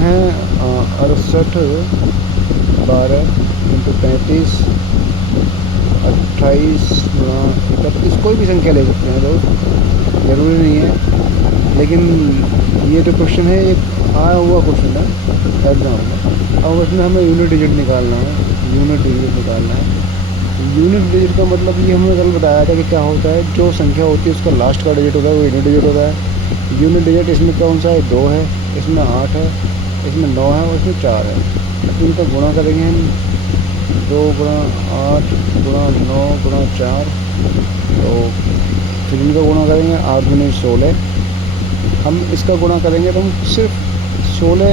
है 68 12 इंटू 35 28 गुणा 31, कोई भी संख्या ले सकते हैं दोस्त, ज़रूरी नहीं है। लेकिन ये जो क्वेश्चन है एक आया हुआ क्वेश्चन है एग्जाम में। अब इसमें हमें यूनिट डिजिट निकालना है, यूनिट डिजिट निकालना है। यूनिट डिजिट का मतलब ये हमने कल बताया था कि क्या होता है, जो संख्या होती है उसका लास्ट का डिजिट होता है वो यूनिट डिजिट होता है। यूनिट डिजिट इसमें कौन सा है, 2 है, इसमें 8 है, इसमें 9 है और इसमें 4 है। तो इनका गुणा करेंगे हम, 2 गुणा 8 गुणा 9 गुणा 4, तो फिर इनका गुणा करेंगे 8 गुना 16। हम इसका गुणा करेंगे तो हम सिर्फ 16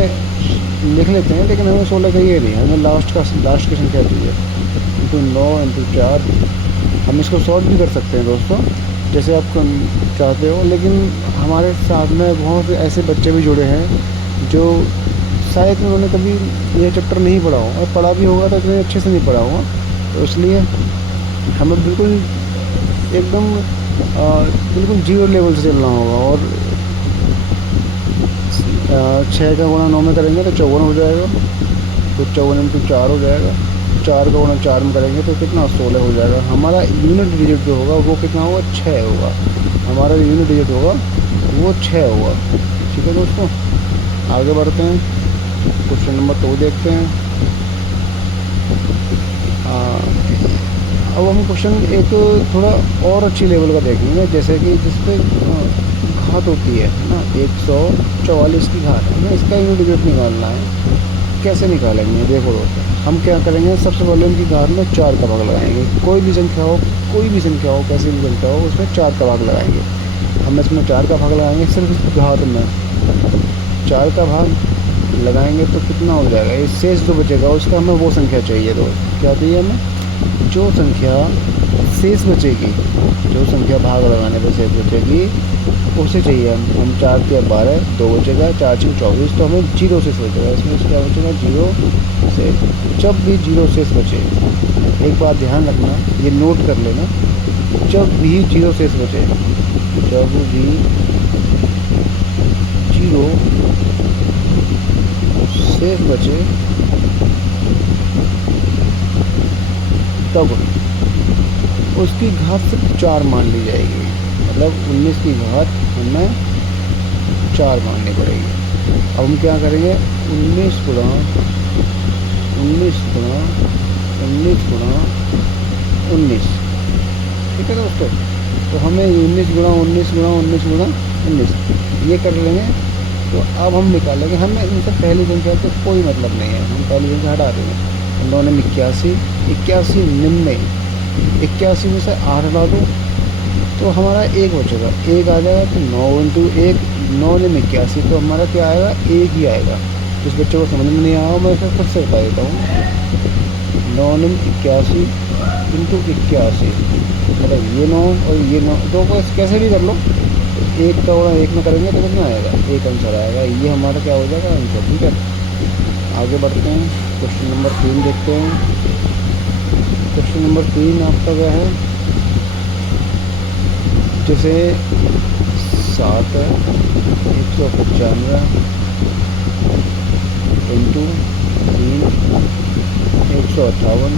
लिख लेते हैं, लेकिन हमें 16 चाहिए नहीं, हमें लास्ट की संख्या चाहिए। इंटू 9 इंटू 4, हम इसको सॉल्व भी कर सकते हैं दोस्तों जैसे आप चाहते हो। लेकिन हमारे साथ में बहुत ऐसे बच्चे भी जुड़े हैं जो शायद उन्होंने कभी ये चैप्टर नहीं पढ़ा हो, और पढ़ा भी होगा तो इतने अच्छे से नहीं पढ़ा होगा। तो इसलिए हमें बिल्कुल एकदम बिल्कुल जीरो लेवल से चलना होगा। और 6 का गुणा 9 में करेंगे तो 54 हो जाएगा, तो 54 इंटू 4 हो जाएगा। 4 का गुणा 4 में करेंगे तो कितना, 16 हो जाएगा। हमारा यूनिट डिजिट जो होगा वो कितना होगा, 6 होगा। हमारा यूनिट डिजिट होगा वो 6 होगा। ठीक है दोस्तों, आगे बढ़ते हैं, क्वेश्चन नंबर 2 देखते हैं। अब हम क्वेश्चन एक थोड़ा और अच्छी लेवल का देखेंगे, जैसे कि जिसपे घात होती है ना, 144 की घात, हमें इसका यूनिट डिजिट निकालना है। कैसे निकालेंगे, देखो दोस्तों, हम क्या करेंगे, सबसे पहले उनकी घात में 4 का भाग लगाएंगे। कोई भी संख्या हो, कोई भी संख्या हो, कैसी भी संख्या हो, उसमें 4 का भाग लगाएंगे। हम इसमें 4 का भाग लगाएंगे, सिर्फ इस घात में 4 का भाग लगाएंगे तो कितना हो जाएगा, ये शेष जो बचेगा उसका हमें वो संख्या चाहिए। दोस्त क्या चाहिए हमें, जो संख्या शेष बचेगी, जो संख्या भाग लगाने पर शेष बचेगी उसे चाहिए। हम 4 के 12, 2 बचेगा, 4 6 24, तो हमें 0 शेष बचेगा। इसमें क्या बचेगा, 0 शेष। जब भी 0 शेष बचे, एक बात ध्यान रखना, ये नोट कर लेना, जब भी 0 शेष बचे, जब भी 0 शेष बचे, तब उसकी घात सिर्फ 4 मान ली जाएगी। मतलब 19 की घात हमें 4 माननी पड़ेगी। अब हम क्या करेंगे, 19 गुणा 19 गुणा 19 गुणा 19। ठीक है दोस्तों, तो हमें 19 गुणा 19 गुणा 19 गुणा 19 ये कर लेंगे। तो अब हम निकालेंगे, हमें इनसे पहली संख्या से कोई मतलब नहीं है, हम पहली संख्या हटा देंगे। हम दोनों में 81, 81 निम्न, 81 में से 8 हटा दो तो हमारा 1 बचेगा, 1 आ जाएगा। तो 9 इंटू 1, 9 ने 81, तो हमारा क्या आएगा, 1 ही आएगा। जिस बच्चे को समझ में नहीं आया मैं इसे फिर से बता देता हूँ। 9 ने 81 इंटू 81, मतलब ये 9 और ये 9, दो को कैसे भी कर लो, 1 का गुणा 1 में करेंगे तो कितना आएगा, 1 आंसर आएगा। ये हमारा क्या हो जाएगा, आंसर। ठीक है, आगे बढ़ते हैं, क्वेश्चन नंबर 3 देखते हैं। क्वेश्चन नंबर 3 आपका क्या है, जैसे 7 है, 195 इंटू 3, 158।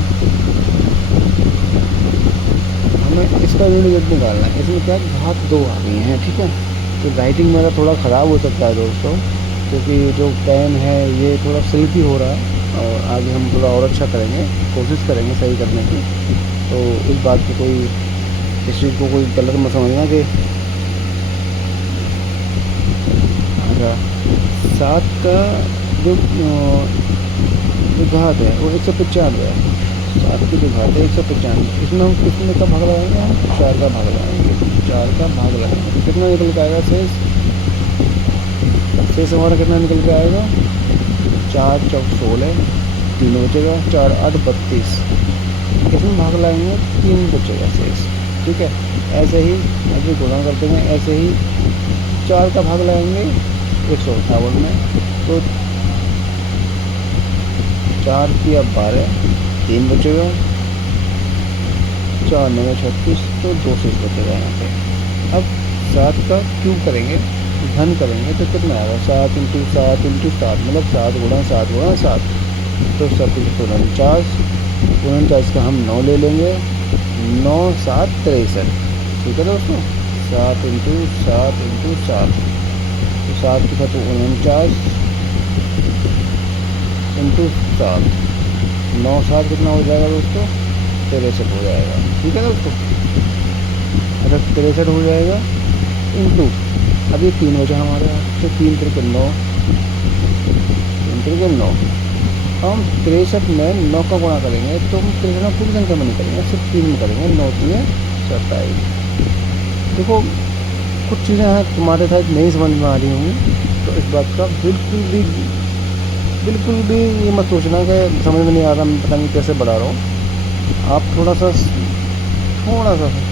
हमें इसका यूनिट डिजिट निकालना है। इसमें क्या घात 2 आ गई हैं। ठीक है, तो राइटिंग मेरा थोड़ा ख़राब हो सकता है दोस्तों, क्योंकि जो पेन है ये थोड़ा स्लिपी हो रहा है, और आगे हम थोड़ा और अच्छा करेंगे, कोशिश करेंगे सही करने की। तो इस बात की कोई, इस चीज़ को कोई गलत मत समझना कि 7 का जो घात है वो 195 है। 7 की जो घात है 195, इसमें हम कितने का भाग लगाएंगे, हम 4 का भाग लगाएंगे। 4 का भाग लगाएंगे तो कितना निकल के आएगा शेष, शेष हमारा कितना निकल के आएगा, 4 चौक 16, 3 बचेगा, 4 8 32। इसमें भाग लगाएंगे 3 बचेगा शेष। ठीक है, ऐसे ही ऐसे गुणा करते हैं, ऐसे ही 4 का भाग लगाएंगे 158 में, तो 4 की 12, 3 बचेगा, 4 9 36, तो 2 शेष बचेगा यहाँ पे। अब 7 का क्यूब करेंगे घन करेंगे तो कितना आएगा, 7 मतलब 7 तो 49, 49 का हम 9 ले लेंगे, 9 7 63। ठीक है दोस्तों, 7 तो 7 के साथ 49 इंटू 7, 9 7 कितना हो जाएगा दोस्तों, 63 हो जाएगा। ठीक है दोस्तों, अगर 63 हो जाएगा इंटू, अब ये 3 बचा हमारे यहाँ, तो 3 3 9, 3 3 9, हम 63 में 9 का गुणा करेंगे तो हम 63 में पूरी संख्या में नहीं करेंगे, सिर्फ 3 में करेंगे, 9 3 27। देखो कुछ चीज़ें हैं तुम्हारे साथ नहीं समझ में आ रही होंगी, तो इस बात का बिल्कुल भी ये मत सोचना कि समझ में नहीं आ रहा, मैं पता नहीं कैसे बढ़ा रहा हूँ। आप थोड़ा सा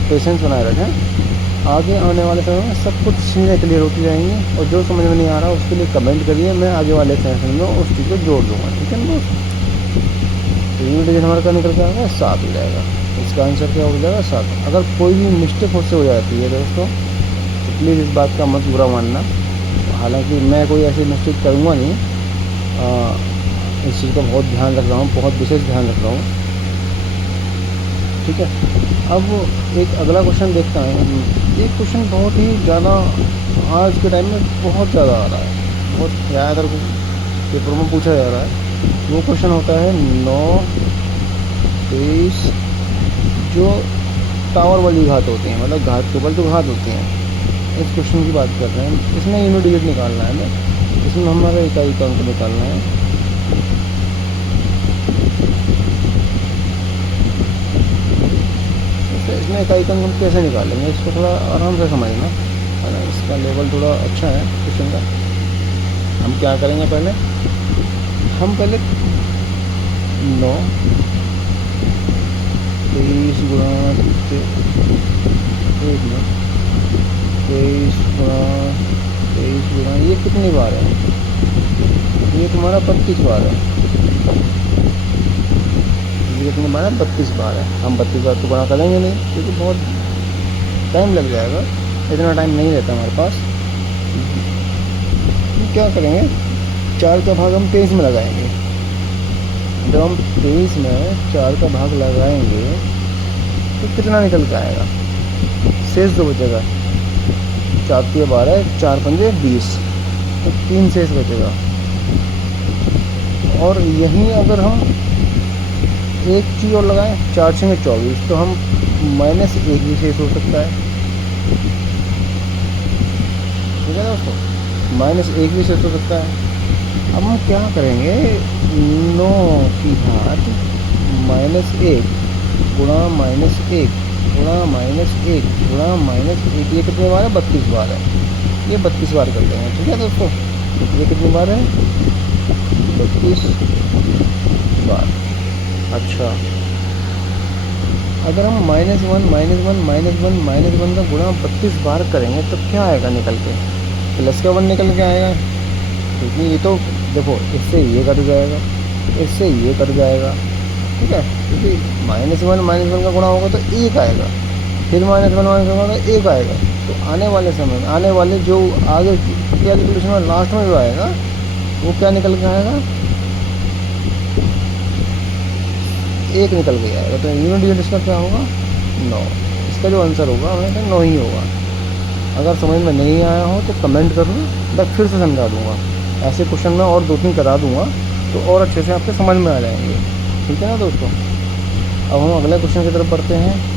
पेशेंस बनाए रखें, आगे आने वाले समय में सब कुछ चीज़ें क्लियर होती जाएंगी, और जो समझ में नहीं आ रहा उसके लिए कमेंट करिए, मैं आगे वाले सेशन में उस चीज़ को जोड़ दूँगा। ठीक है ना, तो यूनिट डिजिट हमारे का निकल के आएगा 7 हो जाएगा, इसका आंसर क्या हो जाएगा 7। अगर कोई भी मिस्टेक मुझसे हो जाती है दोस्तों तो प्लीज़ इस बात का मत बुरा मानना, हालांकि मैं कोई ऐसी मिस्टेक करूँगा नहीं, इस चीज़ का बहुत ध्यान रख रहा हूँ, बहुत विशेष ध्यान रख रहा हूँ। ठीक है, अब एक अगला क्वेश्चन देखता है। ये क्वेश्चन बहुत ही ज़्यादा आज के टाइम में बहुत ज़्यादा आ रहा है, बहुत ज़्यादातर पेपर में पूछा जा रहा है। वो क्वेश्चन होता है 9 23, जो टावर वाली घात होती हैं, मतलब घात के ऊपर जो घात होती हैं, इस क्वेश्चन की बात कर रहे हैं। इसमें यूनिट डिजिट निकालना है हमें, इसमें हमारा इकाई का अंक निकालना है। इसमें इकाई का अंक कैसे निकालेंगे, इसको थोड़ा आराम से समझना है ना, इसका लेवल थोड़ा अच्छा है क्वेश्चन का। हम क्या करेंगे, पहले 9 23 गुणा 23 गुणा ये कितनी बार है, ये तुम्हारा 32 बार है, ये कितनी बार है, 32 बार है। हम 32 बार तो गुणा करेंगे नहीं क्योंकि बहुत टाइम लग जाएगा, इतना टाइम नहीं रहता हमारे पास। क्या करेंगे, 4 का भाग हम 23 में लगाएंगे। जब हम 23 में 4 का भाग लगाएंगे तो कितना निकल के आएगा, शेष जो बचेगा, 4 3 12, 4 5 20, तो 3 शेष बचेगा। और यहीं अगर हम एक चीज़ और लगाएं, 4 6 24, तो हम -1 भी शेष हो सकता है। ठीक है दोस्तों, -1 भी शेष हो सकता है। अब हम क्या करेंगे, 9 की घात -1 गुणा -1 गुणा -1 गुणा -1, ये कितने बार है, 32 बार है, ये 32 बार कर देंगे। ठीक है दोस्तों, ये कितनी बार है, 32 बार। अच्छा, अगर हम -1 का गुणा 32 बार करेंगे तो क्या आएगा निकल के, प्लस का 1 निकल के आएगा, क्योंकि ये तो देखो इससे ये कट जाएगा, इससे ये कट जाएगा। ठीक है, क्योंकि -1 का गुणा होगा तो 1 आएगा, फिर -1 होगा तो 1 आएगा। तो आने वाले समय में, आने वाले जो आगे कैलकुलेशन में लास्ट में जो आएगा वो क्या निकल के आएगा, 1 निकल के आएगा। तो यूनिट डिजिट इसका क्या होगा, 9। इसका जो आंसर होगा हमें 9 ही होगा। अगर समझ में नहीं आया हो तो कमेंट करना, मैं फिर से समझा दूँगा। ऐसे क्वेश्चन में और 2 3 करा दूँगा तो और अच्छे से आपके समझ में आ जाएंगे। ठीक है ना दोस्तों, अब हम अगले क्वेश्चन की तरफ बढ़ते हैं।